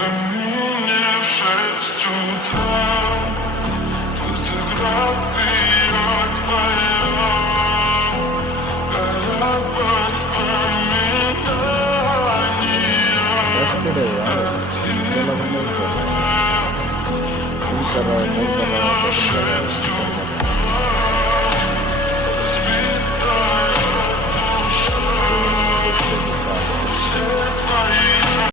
камине в 6 утра фотография твоя, горят воспоминания от тебя. Камине в 6 утра